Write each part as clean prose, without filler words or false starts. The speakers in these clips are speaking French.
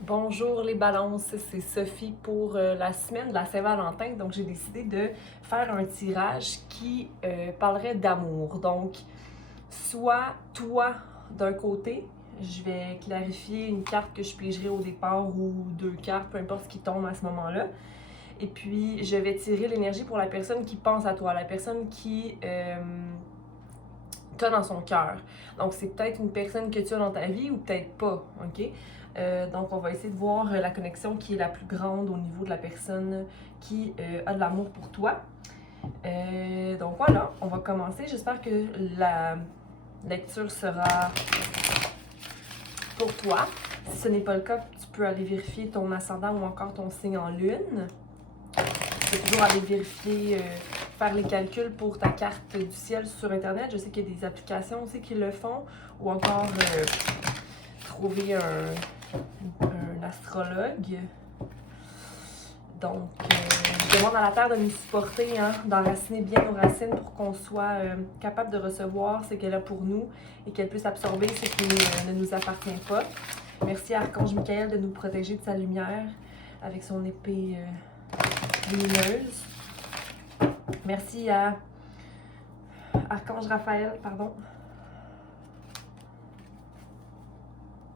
Bonjour les balances, c'est Sophie pour la semaine de la Saint-Valentin. Donc j'ai décidé de faire un tirage qui parlerait d'amour. Donc soit toi d'un côté, je vais clarifier une carte que je pigerai au départ ou deux cartes, peu importe ce qui tombe à ce moment-là. Et puis je vais tirer l'énergie pour la personne qui pense à toi, la personne qui t'as dans son cœur. Donc c'est peut-être une personne que tu as dans ta vie ou peut-être pas, ok? Donc, on va essayer de voir la connexion qui est la plus grande au niveau de la personne qui a de l'amour pour toi. Donc, voilà, on va commencer. J'espère que la lecture sera pour toi. Si ce n'est pas le cas, tu peux aller vérifier ton ascendant ou encore ton signe en lune. Tu peux toujours aller vérifier, faire les calculs pour ta carte du ciel sur Internet. Je sais qu'il y a des applications aussi qui le font. Ou encore trouver un astrologue. Donc, je demande à la Terre de nous supporter, d'enraciner bien nos racines pour qu'on soit capable de recevoir ce qu'elle a pour nous et qu'elle puisse absorber ce qui ne nous appartient pas. Merci à Archange Michael de nous protéger de sa lumière avec son épée lumineuse. Merci à Archange Raphaël,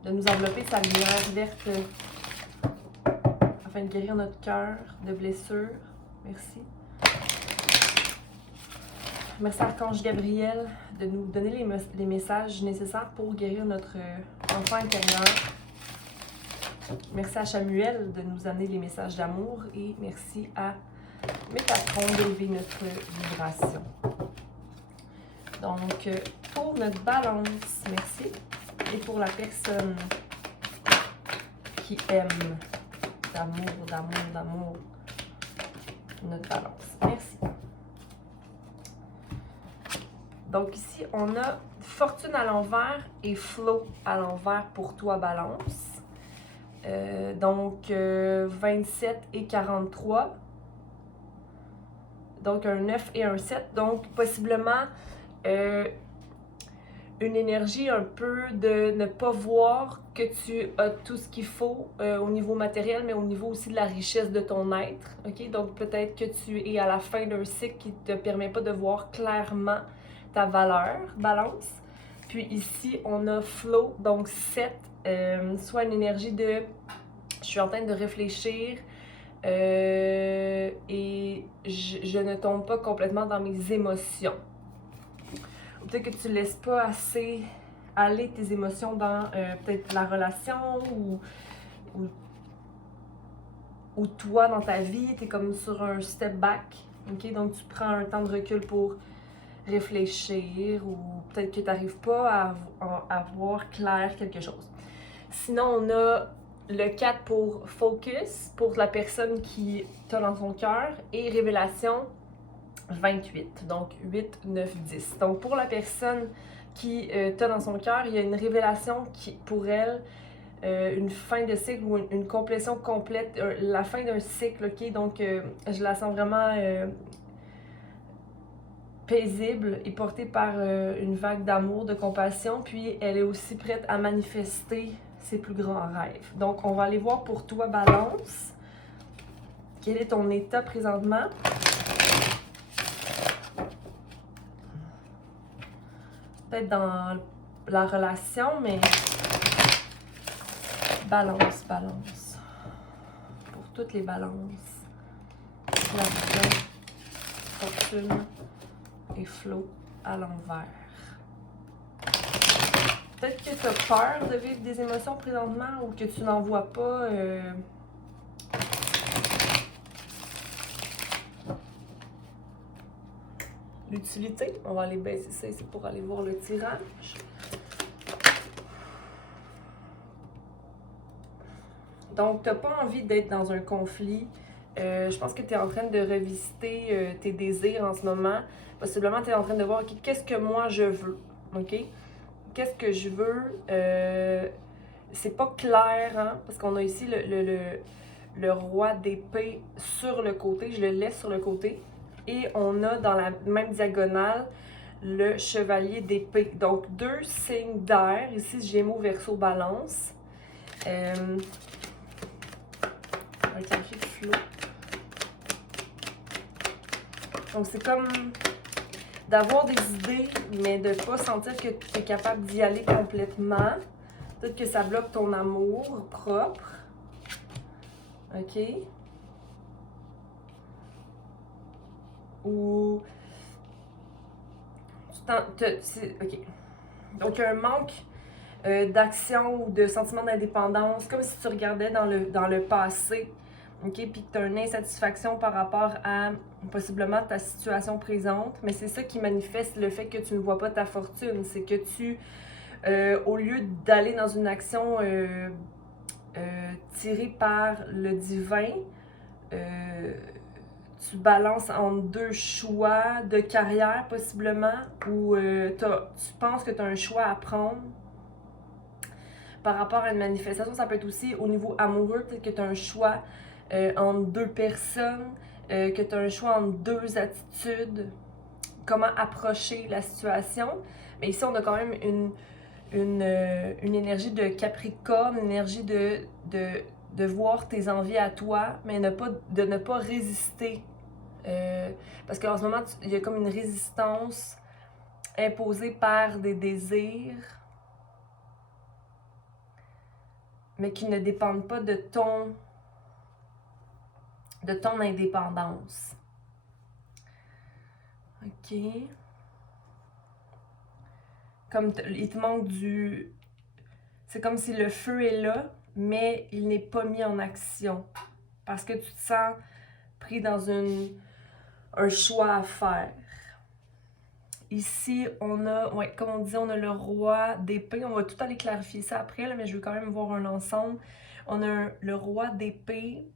de nous envelopper de sa lumière verte afin de guérir notre cœur de blessures. Merci. Merci à Archange Gabriel de nous donner les messages nécessaires pour guérir notre enfant intérieur. Merci à Chamuel de nous amener les messages d'amour et merci à Métatron d'élever notre vibration. Donc, pour notre balance, merci. Et pour la personne qui aime d'amour, notre balance. Merci. Donc ici, on a fortune à l'envers et flow à l'envers pour toi, balance. Donc, 27 et 43. Donc, un 9 et un 7. Donc, possiblement, une énergie un peu de ne pas voir que tu as tout ce qu'il faut au niveau matériel, mais au niveau aussi de la richesse de ton être. Okay? Donc, peut-être que tu es à la fin d'un cycle qui ne te permet pas de voir clairement ta valeur, balance. Puis ici, on a flow, donc 7, soit une énergie de je suis en train de réfléchir et je ne tombe pas complètement dans mes émotions. Ou peut-être que tu ne laisses pas assez aller tes émotions dans peut-être la relation ou toi dans ta vie, tu es comme sur un step back. Okay? Donc tu prends un temps de recul pour réfléchir ou peut-être que tu n'arrives pas à voir clair quelque chose. Sinon, on a le 4 pour focus, pour la personne qui t'a dans son cœur, et révélation 28, donc 8, 9, 10. Donc pour la personne qui t'a dans son cœur, il y a une révélation qui, pour elle, une fin de cycle ou une complétion complète, la fin d'un cycle, ok? Donc je la sens vraiment paisible et portée par une vague d'amour, de compassion, puis elle est aussi prête à manifester ses plus grands rêves. Donc, on va aller voir pour toi, balance. Quel est ton état présentement? Peut-être dans la relation, mais balance. Pour toutes les balances. La fortune et flow à l'envers. Peut-être que tu as peur de vivre des émotions présentement ou que tu n'en vois pas l'utilité. On va aller baisser ça ici pour aller voir le tirage. Donc, tu n'as pas envie d'être dans un conflit. Je pense que tu es en train de revisiter tes désirs en ce moment. Possiblement, tu es en train de voir, OK, qu'est-ce que moi je veux? OK? Qu'est-ce que je veux? C'est pas clair, hein? Parce qu'on a ici le roi d'épée sur le côté. Je le laisse sur le côté. Et on a dans la même diagonale le chevalier d'épée. Donc, deux signes d'air. Ici, Gémeaux, Verseau, Balance. clarifier le flow. Donc, c'est comme d'avoir des idées, mais de ne pas sentir que tu es capable d'y aller complètement. Peut-être que ça bloque ton amour propre. OK? Ou... OK. Donc, un manque d'action ou de sentiment d'indépendance, comme si tu regardais dans le passé, OK? Puis que tu as une insatisfaction par rapport à possiblement ta situation présente, mais c'est ça qui manifeste le fait que tu ne vois pas ta fortune. C'est que tu, au lieu d'aller dans une action tirée par le divin, tu balances entre deux choix de carrière possiblement, ou tu penses que tu as un choix à prendre par rapport à une manifestation. Ça peut être aussi au niveau amoureux, peut-être que tu as un choix entre deux personnes, que tu as un choix entre deux attitudes, comment approcher la situation. Mais ici, on a quand même une énergie de Capricorne, une énergie de voir tes envies à toi, mais de ne pas résister. Parce qu'en ce moment, il y a comme une résistance imposée par des désirs, mais qui ne dépendent pas de ton indépendance. OK. Comme il te manque du... C'est comme si le feu est là, mais il n'est pas mis en action. Parce que tu te sens pris dans un choix à faire. Ici, on a, comme on dit, on a le roi d'épée. On va tout aller clarifier ça après, là, mais je veux quand même voir un ensemble. On a le roi d'épée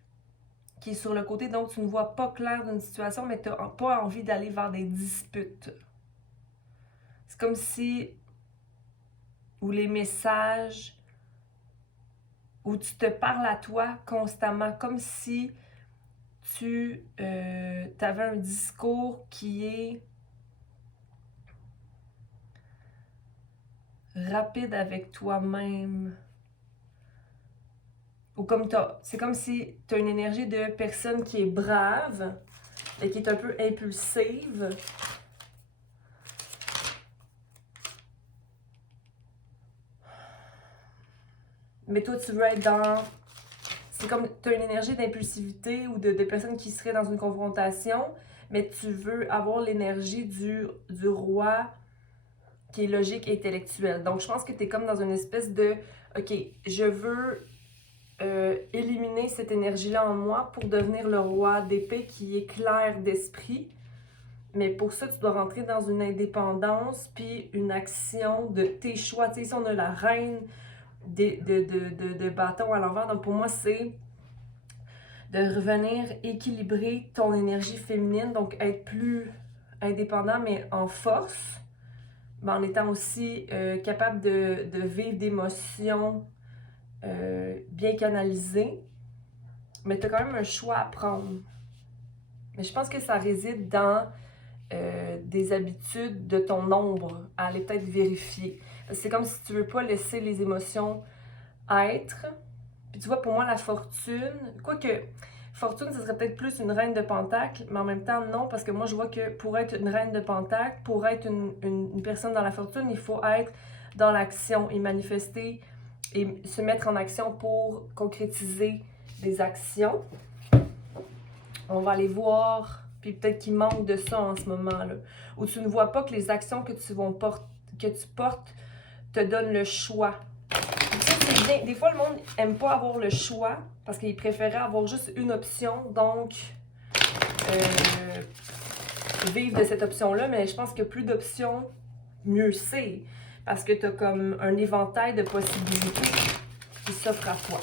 qui est sur le côté, donc tu ne vois pas clair d'une situation, mais tu n'as pas envie d'aller vers des disputes. C'est comme si, ou les messages, où tu te parles à toi constamment, comme si tu avais un discours qui est rapide avec toi-même. Ou comme c'est comme si tu as une énergie de personne qui est brave et qui est un peu impulsive. Mais toi, tu veux être dans... C'est comme tu as une énergie d'impulsivité ou de personne qui serait dans une confrontation, mais tu veux avoir l'énergie du roi qui est logique et intellectuel. Donc, je pense que tu es comme dans une espèce de... OK, je veux éliminer cette énergie-là en moi pour devenir le roi d'épée qui est clair d'esprit. Mais pour ça, tu dois rentrer dans une indépendance puis une action de tes choix. Tu sais, ici, on a la reine de bâton à l'envers. Donc, pour moi, c'est de revenir équilibrer ton énergie féminine. Donc, être plus indépendant, mais en force. Mais en étant aussi capable de vivre d'émotions bien canalisées. Mais tu as quand même un choix à prendre. Mais je pense que ça réside dans des habitudes de ton ombre à aller peut-être vérifier. C'est comme si tu veux pas laisser les émotions être. Puis tu vois, pour moi, la fortune, quoique fortune, ce serait peut-être plus une reine de pentacle, mais en même temps, non, parce que moi, je vois que pour être une reine de pentacle, pour être une personne dans la fortune, il faut être dans l'action et manifester et se mettre en action pour concrétiser des actions. On va aller voir, puis peut-être qu'il manque de ça en ce moment-là, où tu ne vois pas que les actions que tu portes te donnent le choix. C'est bien. Des fois, le monde n'aime pas avoir le choix parce qu'il préférait avoir juste une option, donc vivre de cette option-là. Mais je pense que plus d'options, mieux c'est. Parce que tu as comme un éventail de possibilités qui s'offrent à toi.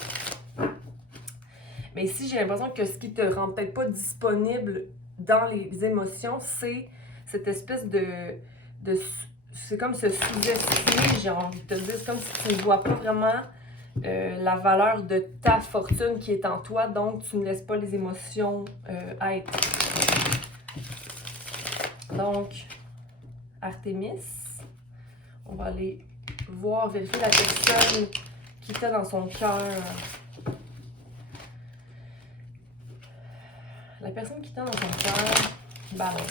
Mais ici, j'ai l'impression que ce qui te rend peut-être pas disponible dans les émotions, c'est cette espèce de c'est comme se sous-estimer, j'ai envie de te dire. C'est comme si tu ne vois pas vraiment la valeur de ta fortune qui est en toi, donc tu ne laisses pas les émotions être. Donc, Artémis, on va aller voir, vérifier la personne qui t'a dans son cœur. La personne qui tient dans son cœur, balance.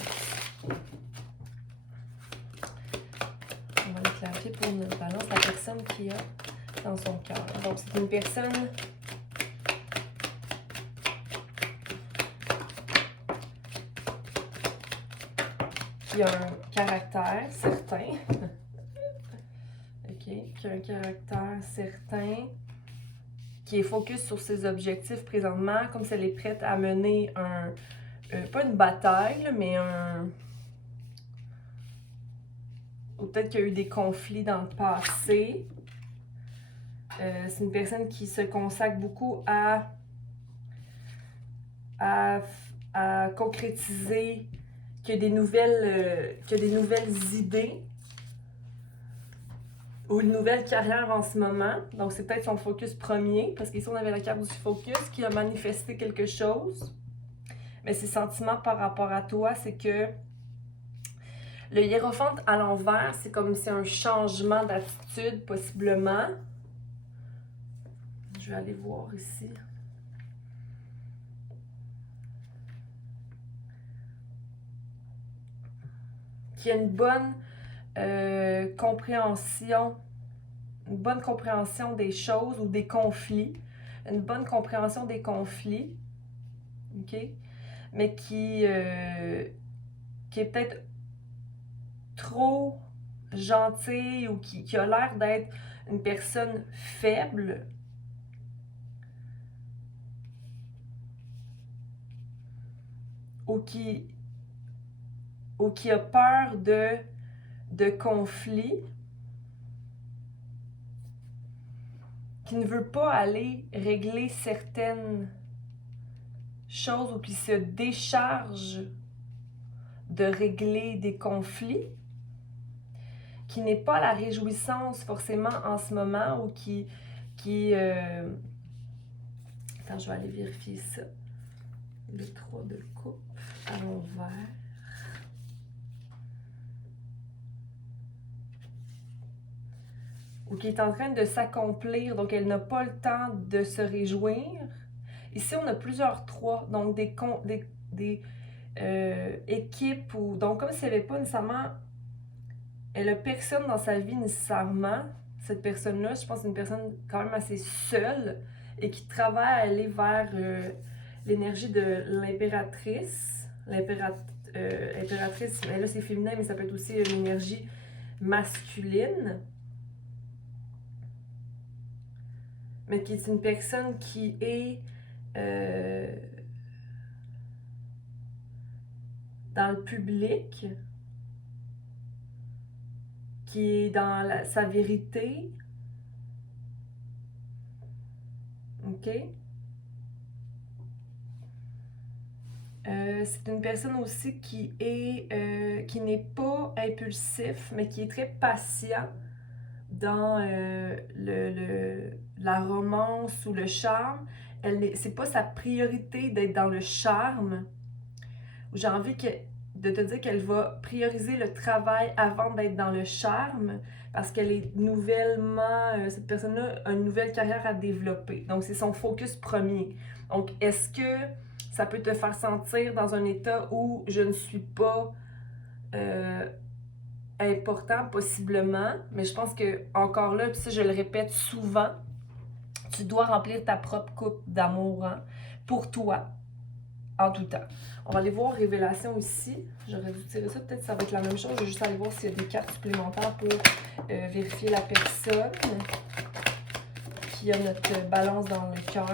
On va aller clarifier pour notre balance la personne qui a dans son cœur. Donc, c'est une personne qui a un caractère certain. OK? Qui a un caractère certain, qui est focus sur ses objectifs présentement, comme si elle est prête à mener un... pas une bataille, là, mais un... Ou peut-être qu'il y a eu des conflits dans le passé. C'est une personne qui se consacre beaucoup à concrétiser, qui a des nouvelles idées ou une nouvelle carrière en ce moment. Donc, c'est peut-être son focus premier, parce qu'ici, on avait la carte du focus qui a manifesté quelque chose. Mais ses sentiments par rapport à toi, c'est que le hiérophante à l'envers, c'est comme si c'est un changement d'attitude, possiblement. Je vais aller voir ici. Qui a une bonne compréhension des choses ou des conflits. Une bonne compréhension des conflits. OK? Mais qui est peut-être trop gentille ou qui a l'air d'être une personne faible. Ou qui a peur de conflits, qui ne veut pas aller régler certaines choses ou qui se décharge de régler des conflits, qui n'est pas la réjouissance forcément en ce moment ou qui attends, je vais aller vérifier ça. Le 3 de coupe à l'envers. Ou qui est en train de s'accomplir, donc elle n'a pas le temps de se réjouir. Ici, on a plusieurs 3, donc des équipes, ou donc comme si elle n'avait pas nécessairement, elle n'a personne dans sa vie nécessairement, cette personne-là, je pense que c'est une personne quand même assez seule et qui travaille à aller vers l'énergie de l'impératrice. Impératrice, mais là c'est féminin, mais ça peut être aussi une énergie masculine. Mais qui est une personne qui est dans le public, qui est dans sa vérité. OK? C'est une personne aussi qui n'est pas impulsif, mais qui est très patient dans la romance ou le charme. C'est pas sa priorité d'être dans le charme. J'ai envie de te dire qu'elle va prioriser le travail avant d'être dans le charme, parce qu'elle est nouvellement, cette personne-là a une nouvelle carrière à développer. Donc, c'est son focus premier. Donc, est-ce que ça peut te faire sentir dans un état où je ne suis pas important, possiblement, mais je pense que, encore là, puis ça, je le répète souvent, tu dois remplir ta propre coupe d'amour, hein, pour toi, en tout temps. On va aller voir Révélation ici. J'aurais dû tirer ça, peut-être ça va être la même chose. Je vais juste aller voir s'il y a des cartes supplémentaires pour vérifier la personne qui a notre balance dans le cœur.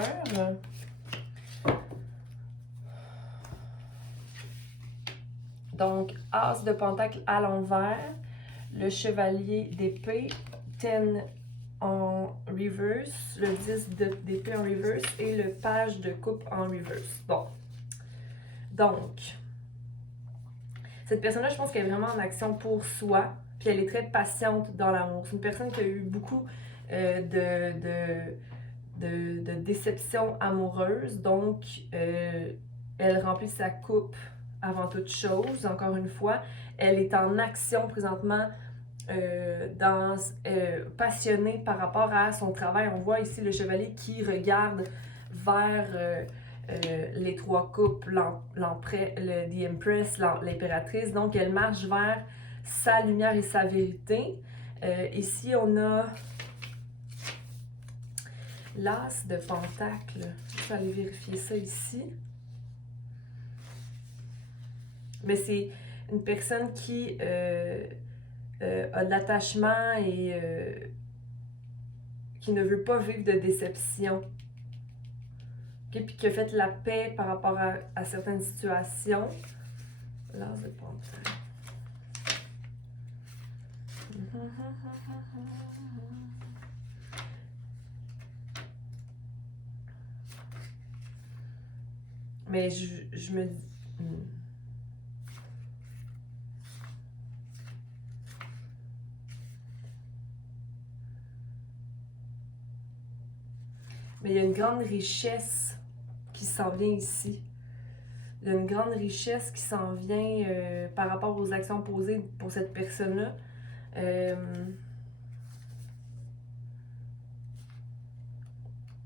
Donc, As de Pentacle à l'envers, le Chevalier d'épée, 10 en reverse, le 10 d'épée en reverse et le Page de coupe en reverse. Bon. Donc, cette personne-là, je pense qu'elle est vraiment en action pour soi, puis elle est très patiente dans l'amour. C'est une personne qui a eu beaucoup de déceptions amoureuses, donc elle remplit sa coupe avant toute chose, encore une fois. Elle est en action présentement, passionnée par rapport à son travail. On voit ici le chevalier qui regarde vers les trois coupes, The Empress, l'impératrice. Donc, elle marche vers sa lumière et sa vérité. Ici, on a l'As de Pentacle. Je vais aller vérifier ça ici. Mais c'est une personne qui a de l'attachement et qui ne veut pas vivre de déception. Okay? Puis qui a fait la paix par rapport à certaines situations. L'As de Pentacle. Mais je me dis... Mais il y a une grande richesse qui s'en vient ici. Il y a une grande richesse qui s'en vient par rapport aux actions posées pour cette personne-là. Je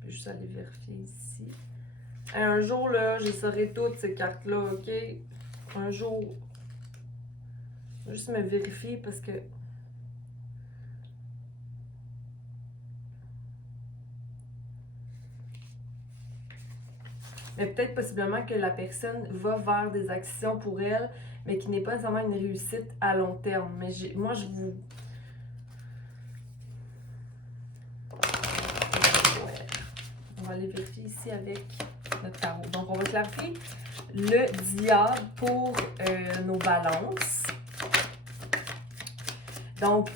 vais juste aller vérifier ici. Un jour, là, je saurai toutes ces cartes-là, OK? Un jour. Je vais juste me vérifier parce que... Mais peut-être possiblement que la personne va vers des actions pour elle, mais qui n'est pas nécessairement une réussite à long terme. Mais moi, je vous... Ouais. On va aller vérifier ici avec notre tarot. Donc, on va clarifier le diable pour nos balances. Donc,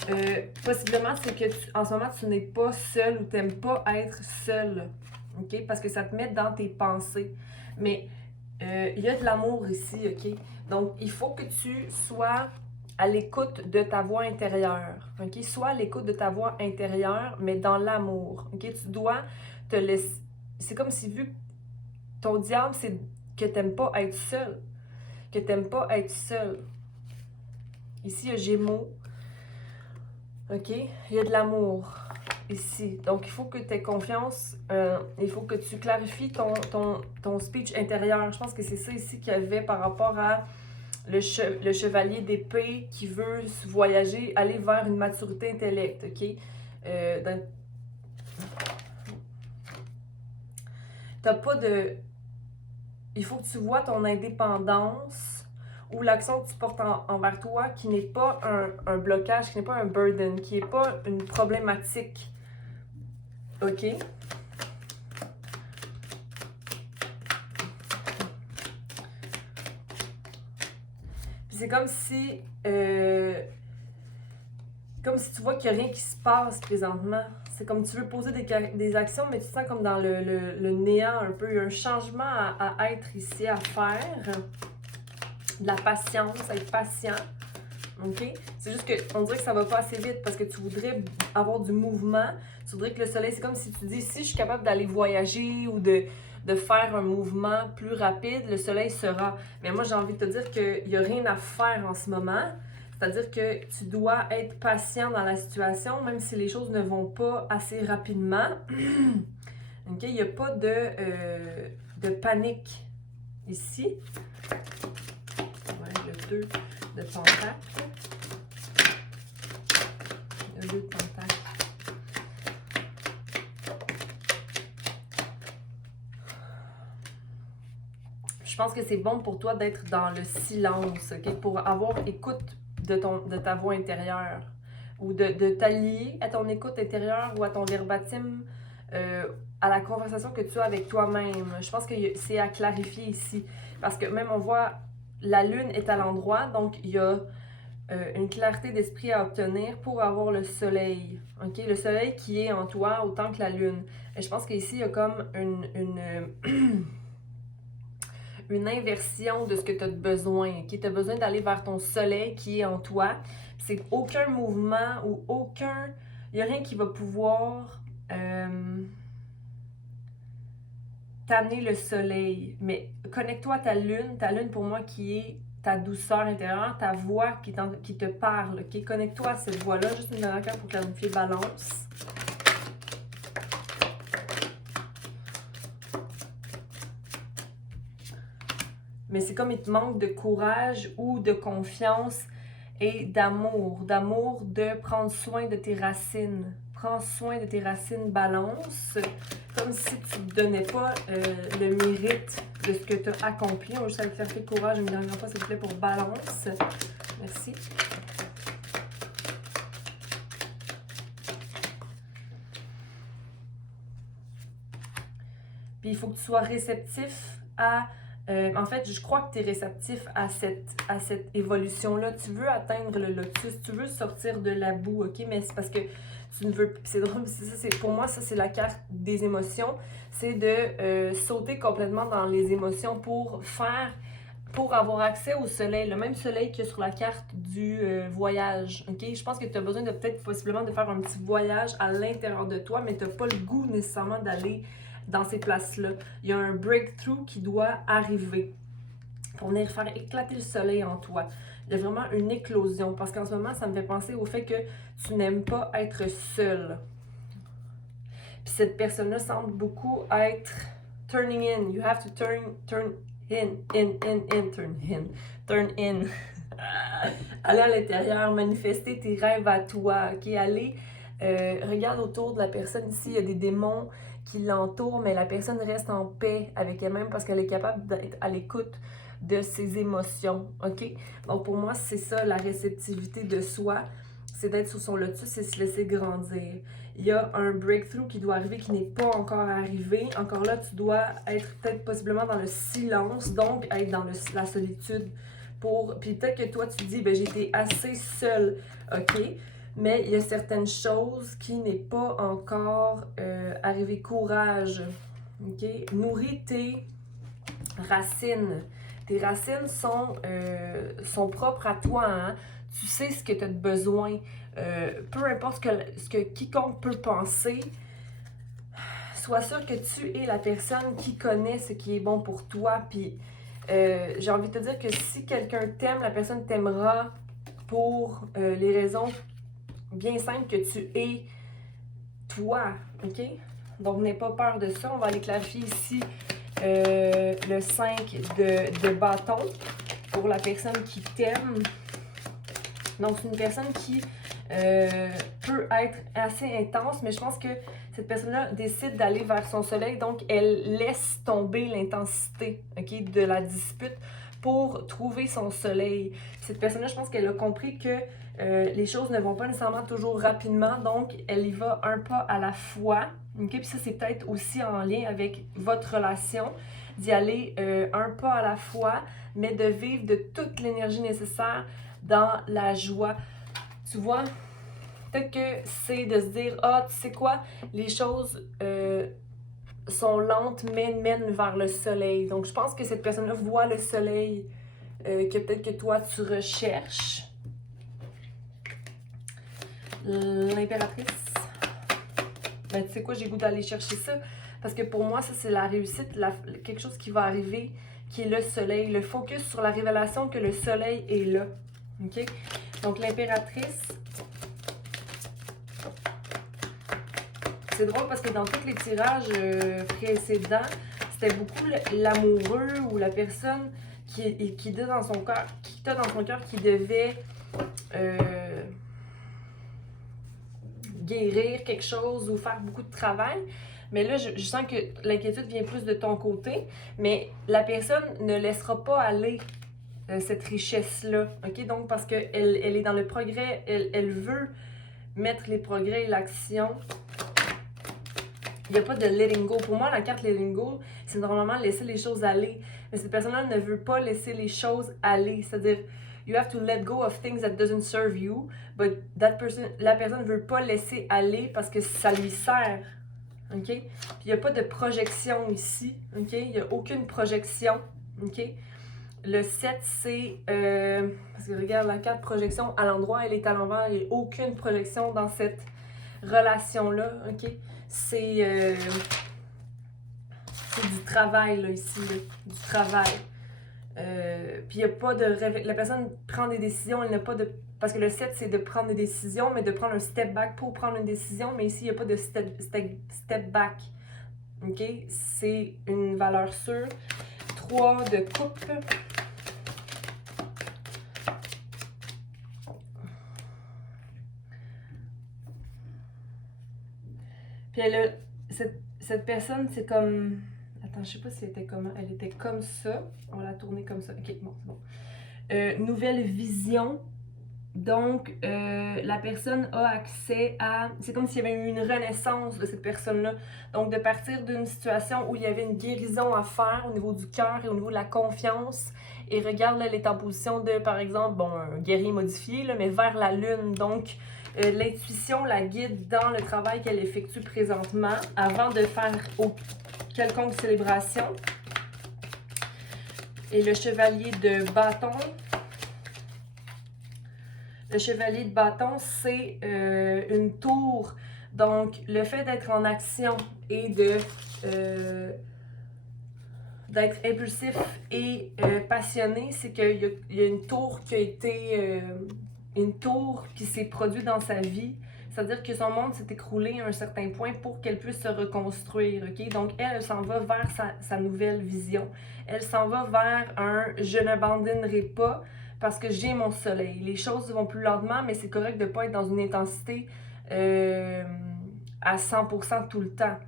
possiblement, c'est que en ce moment, tu n'es pas seul ou tu n'aimes pas être seul. OK? Parce que ça te met dans tes pensées. Mais il y a de l'amour ici, OK? Donc, il faut que tu sois à l'écoute de ta voix intérieure. OK? Sois à l'écoute de ta voix intérieure, mais dans l'amour. OK? Tu dois te laisser... C'est comme si, vu que ton diable, c'est que tu n'aimes pas être seul. Que tu n'aimes pas être seul. Ici, il y a Gémeaux. OK? Il y a de l'amour ici. Donc, il faut que tu aies confiance. Il faut que tu clarifies ton speech intérieur. Je pense que c'est ça ici qu'il y avait par rapport à le chevalier d'épée qui veut voyager, aller vers une maturité intellect. OK? T'as pas de... Il faut que tu vois ton indépendance ou l'action que tu portes envers toi qui n'est pas un blocage, qui n'est pas un burden, qui n'est pas une problématique. OK? Puis c'est comme si tu vois qu'il n'y a rien qui se passe présentement. C'est comme tu veux poser des actions, mais tu te sens comme dans le néant un peu. Il y a un changement à être ici, à faire. De la patience, être patient. OK? C'est juste qu'on dirait que ça va pas assez vite parce que tu voudrais avoir du mouvement. Tu voudrais que le soleil, c'est comme si tu dis, si je suis capable d'aller voyager ou de faire un mouvement plus rapide, le soleil sera. Mais moi, j'ai envie de te dire qu'il n'y a rien à faire en ce moment. C'est-à-dire que tu dois être patient dans la situation, même si les choses ne vont pas assez rapidement. OK? Il n'y a pas de panique ici. Ouais, le 2 de pentacle. Le 2 de pentacle. Je pense que c'est bon pour toi d'être dans le silence, OK? Pour avoir écoute de ta voix intérieure. Ou de t'allier à ton écoute intérieure ou à ton verbatim, à la conversation que tu as avec toi-même. Je pense que c'est à clarifier ici. Parce que même on voit, la lune est à l'endroit, donc il y a une clarté d'esprit à obtenir pour avoir le soleil. OK? Le soleil qui est en toi autant que la lune. Et je pense qu'ici, il y a comme une inversion de ce que tu as besoin. Okay? Tu as besoin d'aller vers ton soleil qui est en toi. C'est aucun mouvement ou aucun... Il n'y a rien qui va pouvoir t'amener le soleil. Mais connecte-toi à ta lune pour moi qui est ta douceur intérieure, ta voix qui te parle. Okay? Connecte-toi à cette voix-là. Juste une dernière carte pour clarifier balance. mais c'est comme il te manque de courage ou de confiance et d'amour de prendre soin de tes racines. Prends soin de tes racines, Balance, comme si tu ne te donnais pas le mérite de ce que tu as accompli. On va juste aller faire courage une dernière fois, s'il te plaît, pour Balance. Merci. Puis il faut que tu sois réceptif à... en fait, je crois que tu es réceptif à cette évolution-là. Tu veux atteindre le lotus, tu veux sortir de la boue, ok? Mais c'est parce que tu ne veux... C'est drôle, pour moi, ça, c'est la carte des émotions. C'est de sauter complètement dans les émotions pour avoir accès au soleil, le même soleil qu'il y a sur la carte du voyage, ok? Je pense que tu as besoin de peut-être possiblement de faire un petit voyage à l'intérieur de toi, mais tu n'as pas le goût nécessairement d'aller dans ces places-là. Il y a un breakthrough qui doit arriver pour venir faire éclater le soleil en toi. Il y a vraiment une éclosion, parce qu'en ce moment, ça me fait penser au fait que tu n'aimes pas être seul. Puis cette personne-là semble beaucoup être turning in. You have to turn in, turn in. Aller à l'intérieur, manifester tes rêves à toi, ok? Aller, regarde autour de la personne ici, il y a des démons qui l'entourent, mais la personne reste en paix avec elle-même parce qu'elle est capable d'être à l'écoute de ses émotions, ok? Donc pour moi, c'est ça, la réceptivité de soi, c'est d'être sur son lotus et se laisser grandir. Il y a un breakthrough qui doit arriver, qui n'est pas encore arrivé. Encore là, tu dois être peut-être possiblement dans le silence, donc être dans la solitude. Puis peut-être que toi, tu dis, ben j'ai été assez seule, ok? Mais il y a certaines choses qui n'est pas encore arrivé. Courage, ok? Nourris tes racines. Tes racines sont propres à toi, hein? Tu sais ce que tu as besoin. Peu importe ce que quiconque peut penser, sois sûr que tu es la personne qui connaît ce qui est bon pour toi. Puis j'ai envie de te dire que si quelqu'un t'aime, la personne t'aimera pour les raisons bien simples que tu es toi, ok? Donc n'aie pas peur de ça. On va aller clarifier ici le 5 de bâton pour la personne qui t'aime. Donc c'est une personne qui peut être assez intense, mais je pense que cette personne-là décide d'aller vers son soleil, donc elle laisse tomber l'intensité, ok, de la dispute pour trouver son soleil. Cette personne-là, je pense qu'elle a compris que les choses ne vont pas nécessairement toujours rapidement, donc elle y va un pas à la fois, ok, puis ça c'est peut-être aussi en lien avec votre relation, d'y aller un pas à la fois, mais de vivre de toute l'énergie nécessaire dans la joie. Tu vois, peut-être que c'est de se dire, ah, tu sais quoi, les choses sont lentes, mais mènent vers le soleil. Donc, je pense que cette personne-là voit le soleil que peut-être que toi, tu recherches. L'impératrice. Ben, tu sais quoi, j'ai goût d'aller chercher ça. Parce que pour moi, ça, c'est la réussite, quelque chose qui va arriver, qui est le soleil. Le focus sur la révélation que le soleil est là. OK? Donc, l'impératrice, c'est drôle parce que dans tous les tirages précédents, c'était beaucoup l'amoureux ou la personne qui t'a dans son cœur, qui devait guérir quelque chose ou faire beaucoup de travail. Mais là, je sens que l'inquiétude vient plus de ton côté, mais la personne ne laissera pas aller cette richesse-là, ok? Donc, parce qu'elle est dans le progrès, elle veut mettre les progrès et l'action. Il n'y a pas de letting go. Pour moi, la carte letting go, c'est normalement laisser les choses aller. Mais cette personne-là ne veut pas laisser les choses aller. C'est-à-dire, you have to let go of things that doesn't serve you, but la personne ne veut pas laisser aller parce que ça lui sert. OK? Puis il n'y a pas de projection ici. OK? Il n'y a aucune projection. OK? Le 7, c'est... parce que regarde, la carte projection, à l'endroit, elle est à l'envers. Il n'y a aucune projection dans cette relation-là. OK? C'est du travail, là, ici. Là, du travail. Puis il n'y a pas de... La personne prend des décisions, elle n'a pas de... Parce que le 7, c'est de prendre des décisions, mais de prendre un step back pour prendre une décision. Mais ici, il n'y a pas de step back. OK? C'est une valeur sûre. 3 de coupe. Puis elle a, cette personne, c'est comme... Attends, je sais pas si elle était comment. Elle était comme ça. On va la tourner comme ça. Ok, bon, c'est bon. Nouvelle vision. Donc, la personne a accès à... C'est comme s'il y avait eu une renaissance de cette personne-là. Donc, de partir d'une situation où il y avait une guérison à faire au niveau du cœur et au niveau de la confiance. Et regarde, là, elle est en position de, par exemple, bon, un guerrier modifié, là, mais vers la lune. Donc, l'intuition la guide dans le travail qu'elle effectue présentement avant de faire quelconque célébration. Et le chevalier de bâton. Le chevalier de bâton, c'est une tour. Donc, le fait d'être en action et d'être impulsif et passionné, c'est qu'il y a une tour qui a été... une tour qui s'est produite dans sa vie. C'est-à-dire que son monde s'est écroulé à un certain point pour qu'elle puisse se reconstruire. Okay? Donc, elle s'en va vers sa nouvelle vision. Elle s'en va vers un « je n'abandonnerai pas » parce que j'ai mon soleil. Les choses vont plus lentement, mais c'est correct de ne pas être dans une intensité à 100% tout le temps.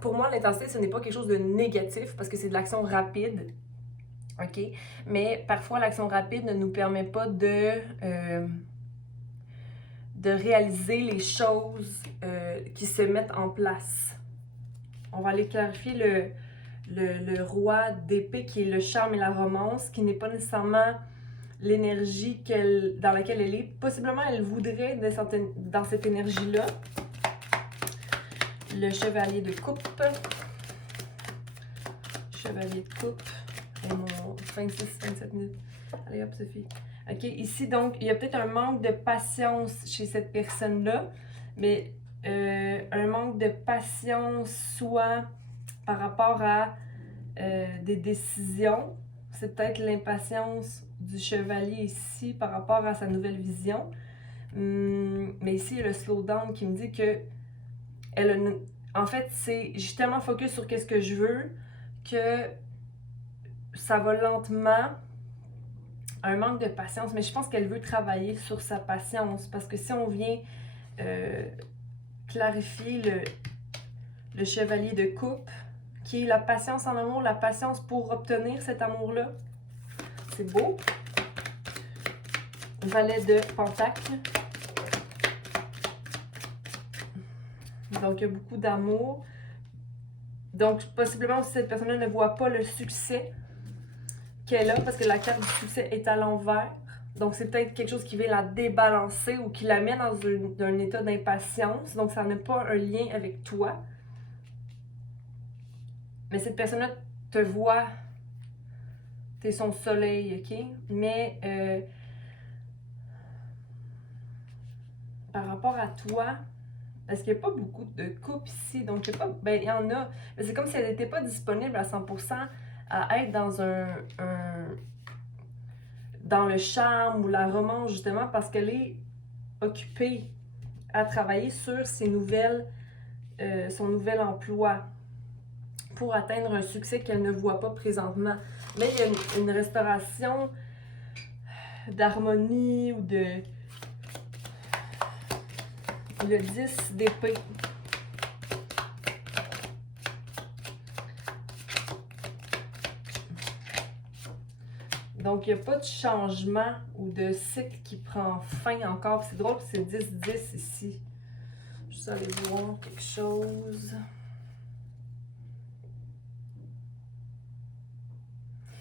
Pour moi, l'intensité, ce n'est pas quelque chose de négatif parce que c'est de l'action rapide. OK? Mais parfois, l'action rapide ne nous permet pas de réaliser les choses qui se mettent en place. On va aller clarifier le roi d'épée qui est le charme et la romance, qui n'est pas nécessairement l'énergie dans laquelle elle est. Possiblement, elle voudrait dans cette énergie-là. Le chevalier de coupe. Chevalier de coupe. Et mon 26-27 minutes. Allez hop, Sophie. OK, ici, donc, il y a peut-être un manque de patience chez cette personne-là, mais un manque de patience soit par rapport à des décisions. C'est peut-être l'impatience du chevalier ici par rapport à sa nouvelle vision. Mais ici, il y a le slowdown qui me dit que en fait, je suis tellement focus sur qu'est-ce que je veux que ça va lentement. Un manque de patience, mais je pense qu'elle veut travailler sur sa patience parce que si on vient clarifier le chevalier de coupe, qui est la patience en amour, la patience pour obtenir cet amour-là, c'est beau. Valet de pentacle. Donc, il y a beaucoup d'amour. Donc, possiblement, si cette personne-là ne voit pas le succès qu'elle a, parce que la carte du succès est à l'envers. Donc, c'est peut-être quelque chose qui vient la débalancer ou qui la met dans un état d'impatience. Donc, ça n'a pas un lien avec toi. Mais cette personne-là te voit. T'es son soleil, OK? Mais par rapport à toi, parce qu'il n'y a pas beaucoup de couples ici. Donc, il y en a. Mais c'est comme si elle n'était pas disponible à 100% à être dans dans le charme ou la romance, justement, parce qu'elle est occupée à travailler sur son nouvel emploi pour atteindre un succès qu'elle ne voit pas présentement. Mais il y a une restauration d'harmonie ou de... Le 10 d'épée. Donc, il n'y a pas de changement ou de cycle qui prend fin encore. C'est drôle, c'est 10-10 ici. Juste aller voir quelque chose.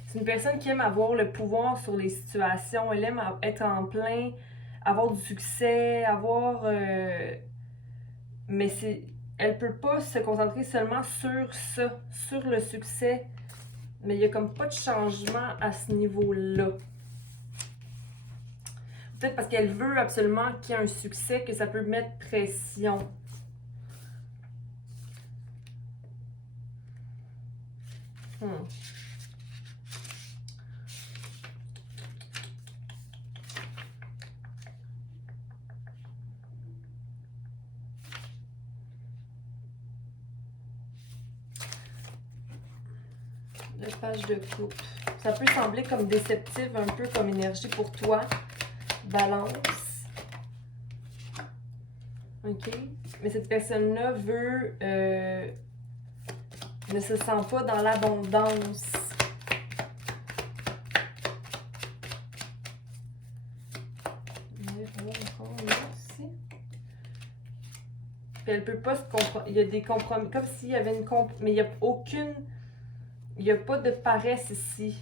C'est une personne qui aime avoir le pouvoir sur les situations. Elle aime être en plein, avoir du succès, mais elle peut pas se concentrer seulement sur ça, sur le succès. Mais il n'y a comme pas de changement à ce niveau-là. Peut-être parce qu'elle veut absolument qu'il y ait un succès, que ça peut mettre pression. Le page de coupe. Ça peut sembler comme déceptif, un peu comme énergie pour toi. Balance. OK? Mais cette personne-là veut... ne se sent pas dans l'abondance. Puis elle peut pas se comprendre. Il y a des compromis. Comme s'il y avait une mais il n'y a aucune. Il n'y a pas de paresse ici.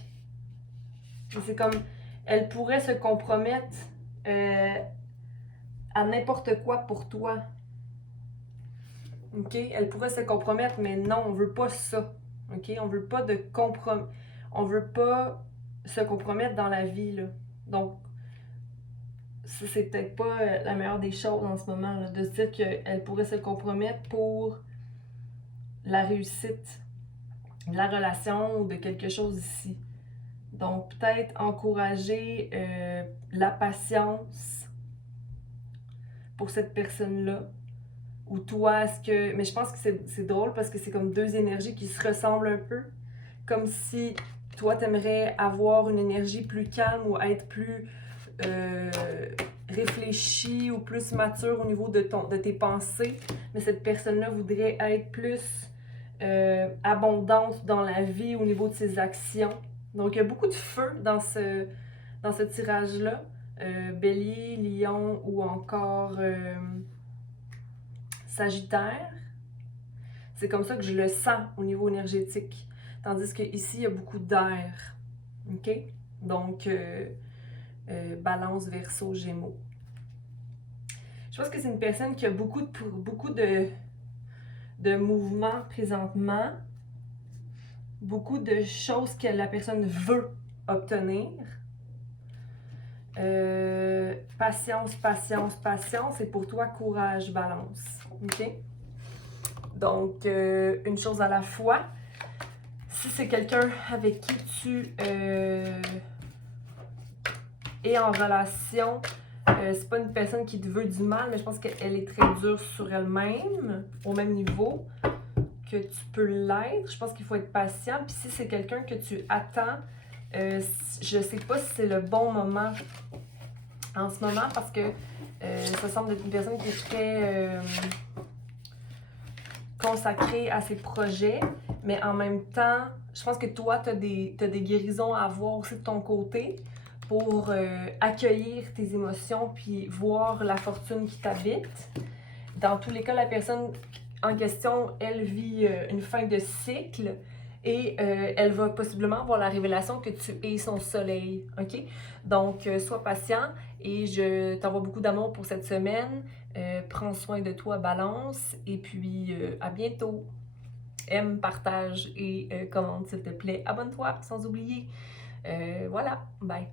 C'est comme. Elle pourrait se compromettre à n'importe quoi pour toi. OK? Elle pourrait se compromettre, mais non, on veut pas ça. OK? On veut pas de compromis. On veut pas se compromettre dans la vie, là. Donc, c'est peut-être pas la meilleure des choses en ce moment, là, de se dire qu'elle pourrait se compromettre pour la réussite de la relation ou de quelque chose ici. Donc, peut-être encourager la patience pour cette personne-là. Ou toi, est-ce que... Mais je pense que c'est drôle parce que c'est comme deux énergies qui se ressemblent un peu. Comme si toi, t'aimerais avoir une énergie plus calme ou être plus réfléchi ou plus mature au niveau de tes pensées. Mais cette personne-là voudrait être plus abondante dans la vie au niveau de ses actions. Donc, il y a beaucoup de feu dans ce tirage-là. Bélier, Lion ou encore Sagittaire. C'est comme ça que je le sens au niveau énergétique. Tandis qu'ici, il y a beaucoup d'air. OK? Donc, Balance, Verseau, Gémeaux. Je pense que c'est une personne qui a beaucoup de mouvements présentement. Beaucoup de choses que la personne veut obtenir. Patience, patience, patience. Et pour toi, courage, Balance. OK? Donc, une chose à la fois. Si c'est quelqu'un avec qui tu es en relation, c'est pas une personne qui te veut du mal, mais je pense qu'elle est très dure sur elle-même, au même niveau que tu peux l'être. Je pense qu'il faut être patient. Puis si c'est quelqu'un que tu attends, je sais pas si c'est le bon moment en ce moment, parce que ça semble être une personne qui est très consacrée à ses projets, mais en même temps, je pense que toi, tu as des guérisons à avoir aussi de ton côté pour accueillir tes émotions puis voir la fortune qui t'habite. Dans tous les cas, la personne en question, elle vit une fin de cycle et elle va possiblement avoir la révélation que tu es son soleil, OK? Donc, sois patient et je t'envoie beaucoup d'amour pour cette semaine. Prends soin de toi, Balance, et puis à bientôt. Aime, partage et commente s'il te plaît. Abonne-toi sans oublier. Voilà, bye.